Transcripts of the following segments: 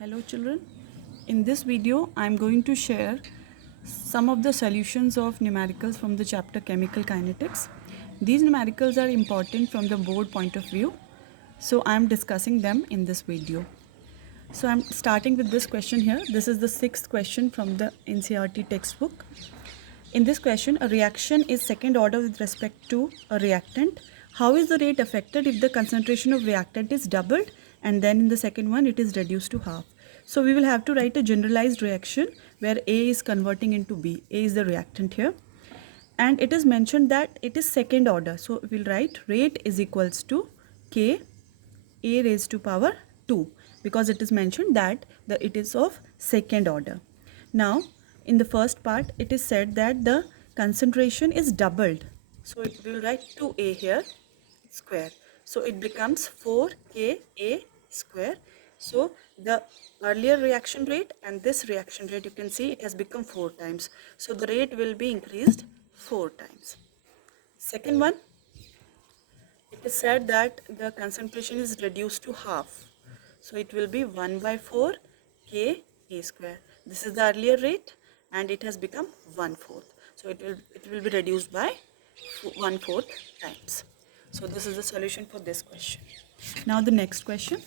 Hello children, in this video I am going to share some of the solutions of numericals from the chapter Chemical Kinetics. These numericals are important from the board point of view, so I am discussing them in this video. So I am starting with this question here. This is the 6th question from the NCERT textbook. In this question, a reaction is second order with respect to a reactant. How is the rate affected if the concentration of reactant is doubled and then in the second one it is reduced to half? So we will have to write a generalized reaction where A is converting into B. A is the reactant here. And it is mentioned that it is second order. So we will write rate is equals to K A raised to power 2 because it is mentioned that it is of second order. Now in the first part it is said that the concentration is doubled. So it will write 2A here square. So it becomes 4KA square. So the earlier reaction rate and this reaction rate, you can see it has become 4 times. So the rate will be increased 4 times. Second one, it is said that the concentration is reduced to half. So it will be 1 by 4 Ka square. This is the earlier rate and it has become 1/4. So it will be reduced by 1/4 times. So this is the solution for this question. Now the next question.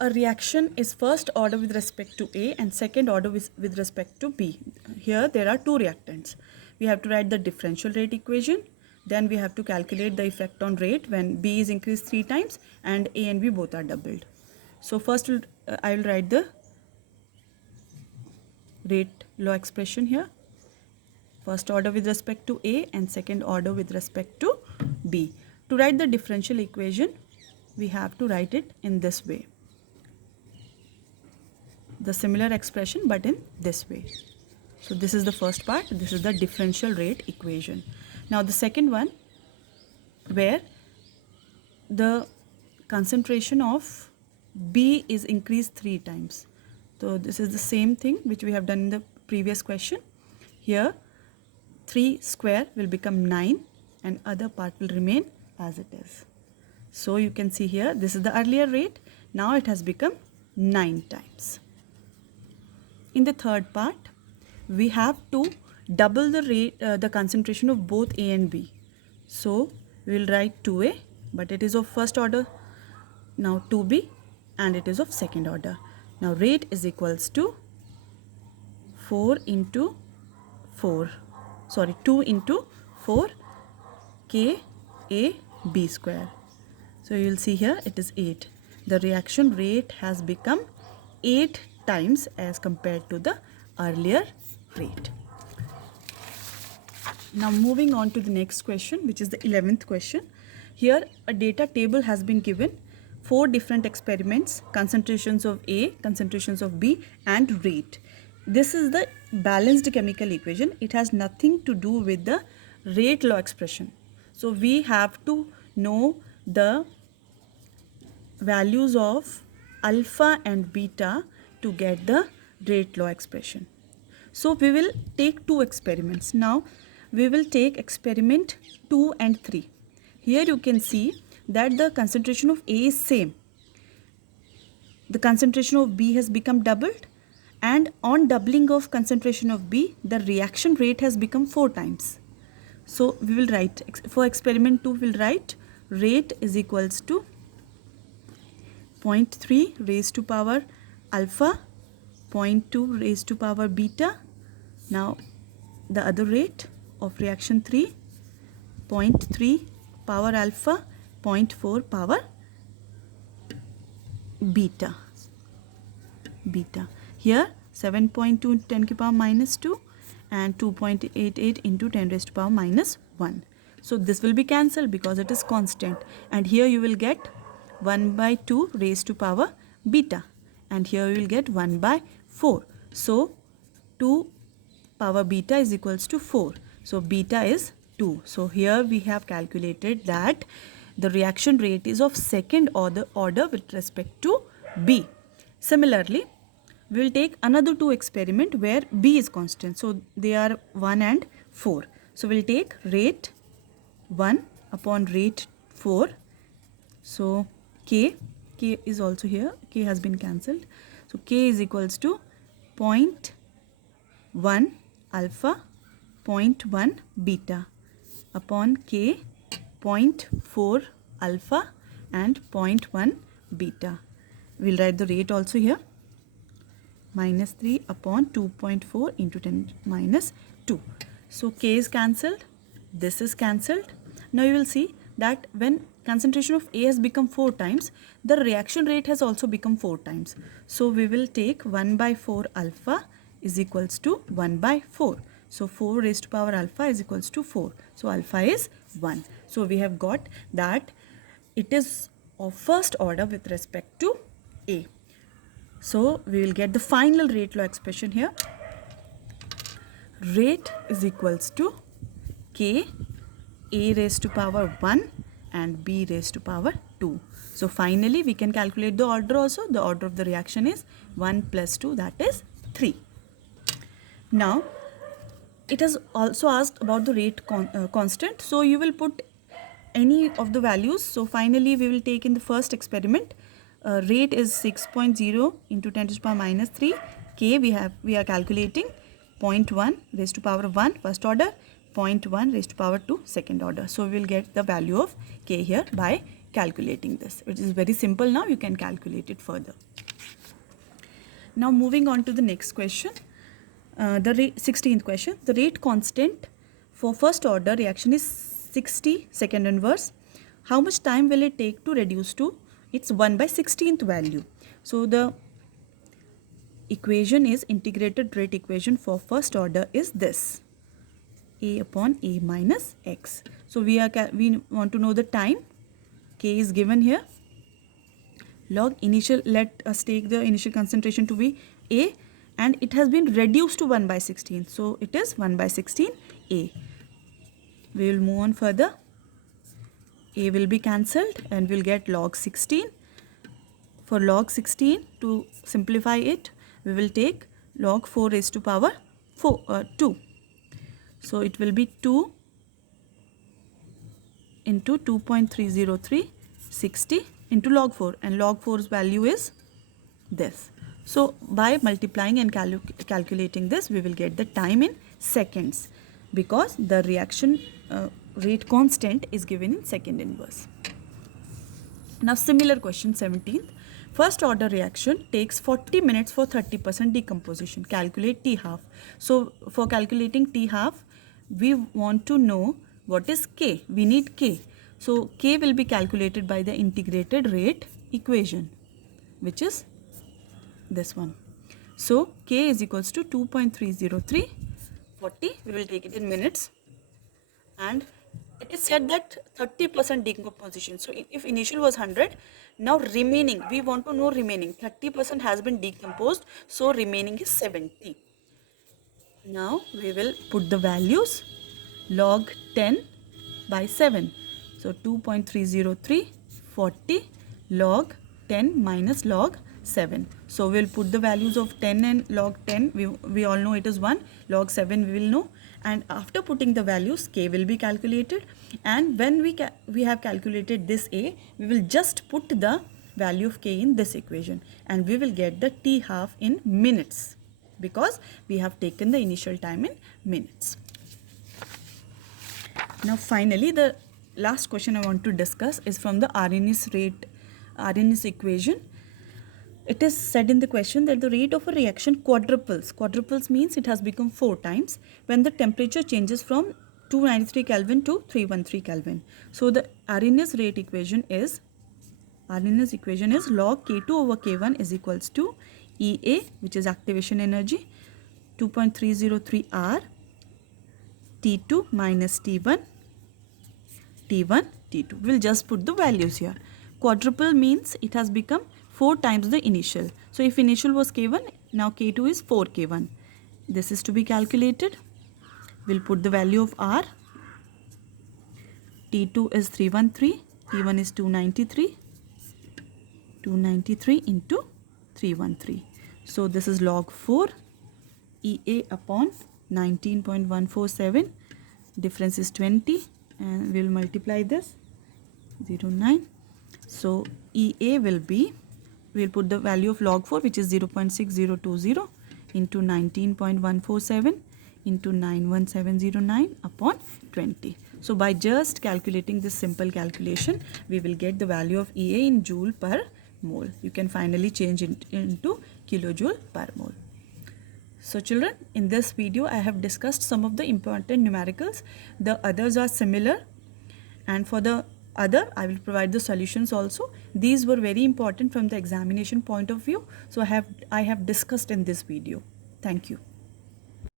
A reaction is first order with respect to A and second order with respect to B. Here there are two reactants. We have to write the differential rate equation. Then we have to calculate the effect on rate when B is increased 3 times and A and B both are doubled. So first I will write the rate law expression here. First order with respect to A and second order with respect to B. To write the differential equation, we have to write it in this way. The similar expression but in this way. So this is the first part. This is the differential rate equation. Now the second one, where the concentration of B is increased 3 times. So this is the same thing which we have done in the previous question. Here 3 square will become 9 and other part will remain as it is. So you can see here this is the earlier rate. Now it has become 9 times. In the third part, we have to double the rate, the concentration of both A and B. So we will write 2A, but it is of first order. Now 2B and it is of second order. Now rate is equals to 2 into 4 KAB square. So you will see here it is 8. The reaction rate has become 8 times as compared to the earlier rate. Now moving on to the next question, which is the 11th question. Here a data table has been given. 4 different experiments, concentrations of A, concentrations of B and rate. This is the balanced chemical equation. It has nothing to do with the rate law expression. So we have to know the values of alpha and beta to get the rate law expression. So we will take 2 experiments. Now we will take experiment 2 and 3. Here you can see that the concentration of A is same. The concentration of B has become doubled, and on doubling of concentration of B, the reaction rate has become 4 times. So we will write, for experiment 2 we will write rate is equals to 0.3 raised to power alpha, 0.2 raised to power beta. Now the other rate of reaction 3, 0.3 power alpha, 0.4 power beta. Here 7.2 into 10 to the power minus 2 and 2.88 into 10 raised to power minus 1. So this will be cancelled because it is constant, and here you will get 1 by 2 raised to power beta, and here you will get 1 by 4. So 2 power beta is equals to 4. So beta is 2. So here we have calculated that the reaction rate is of second order with respect to B. Similarly, we will take another 2 experiment where B is constant. So they are 1 and 4. So we will take rate 1 upon rate 4. So K K is also here. K has been cancelled. So K is equals to 0.1 alpha, 0.1 beta upon K, 0.4 alpha and 0.1 beta. We'll write the rate also here. Minus 3 upon 2.4 into 10 minus 2. So K is cancelled. This is cancelled. Now you will see that when concentration of A has become 4 times, the reaction rate has also become 4 times. So we will take 1 by 4 alpha is equals to 1 by 4. So 4 raised to power alpha is equals to 4. So alpha is 1. So we have got that it is of first order with respect to A. So we will get the final rate law expression here. Rate is equals to K, A raised to power 1 and B raised to power 2. So finally we can calculate the order also. The order of the reaction is 1 plus 2, that is 3. Now it has also asked about the rate constant. So you will put any of the values. So finally we will take in the first experiment. Rate is 6.0 into 10 to the power minus 3. K we are calculating 0.1 raised to power 1 first order, 0.1 raised to power 2 second order. So we will get the value of K here by calculating this. It is very simple now. You can calculate it further. Now moving on to the next question. The 16th question. The rate constant for first order reaction is 60 second inverse. How much time will it take to reduce to its 1 by 16th value? So the equation is integrated rate equation for first order is this: A upon A minus X. So we want to know the time. K is given here. Log initial, let us take the initial concentration to be A, and it has been reduced to 1 by 16. So it is 1 by 16 A. We will move on further. A will be cancelled and we'll get log 16. For log 16, to simplify it, we will take log 4 raised to power 2. So it will be 2 into 2.303, 60 into log 4, and log 4's value is this. So by multiplying and calculating this, we will get the time in seconds, because the reaction rate constant is given in second inverse. Now similar question 17th. First order reaction takes 40 minutes for 30% decomposition. Calculate T half. So for calculating T half, we want to know what is K. We need K. So K will be calculated by the integrated rate equation, which is this one. So K is equals to 2.303, 40. We will take it in minutes. And it is said that 30% decomposition. So if initial was 100, now remaining, we want to know remaining. 30% has been decomposed, so remaining is 70. Now we will put the values. Log 10 by 7. So 2.303, 40, log 10 minus log 7. So we will put the values of 10 and log 10. We all know it is 1. Log 7 we will know. And after putting the values, K will be calculated. And when we have calculated this A, we will just put the value of K in this equation. And we will get the T half in minutes, because we have taken the initial time in minutes. Now finally, the last question I want to discuss is from the Arrhenius equation. It is said in the question that the rate of a reaction quadruples. Quadruples means it has become 4 times when the temperature changes from 293 Kelvin to 313 Kelvin. So the Arrhenius rate equation is log K2 over K1 is equals to EA, which is activation energy, 2.303 R, T2 minus T1, T1, T2. We'll just put the values here. Quadruple means it has become 4 times the initial. So if initial was K1, now K2 is 4 K1. This is to be calculated. We'll put the value of R. T2 is 313, T1 is 293. 293 into 313. So this is log 4 EA upon 19.147. Difference is 20, and we'll multiply this 09. So EA will be, we'll put the value of log 4, which is 0.6020 into 19.147 into 91709 upon 20. So by just calculating this simple calculation, we will get the value of EA in joule per mole. You can finally change it into kilojoule per mole. So children, in this video I have discussed some of the important numericals. The others are similar, and for the other I will provide the solutions also. These were very important from the examination point of view, so I have discussed in this video. Thank you.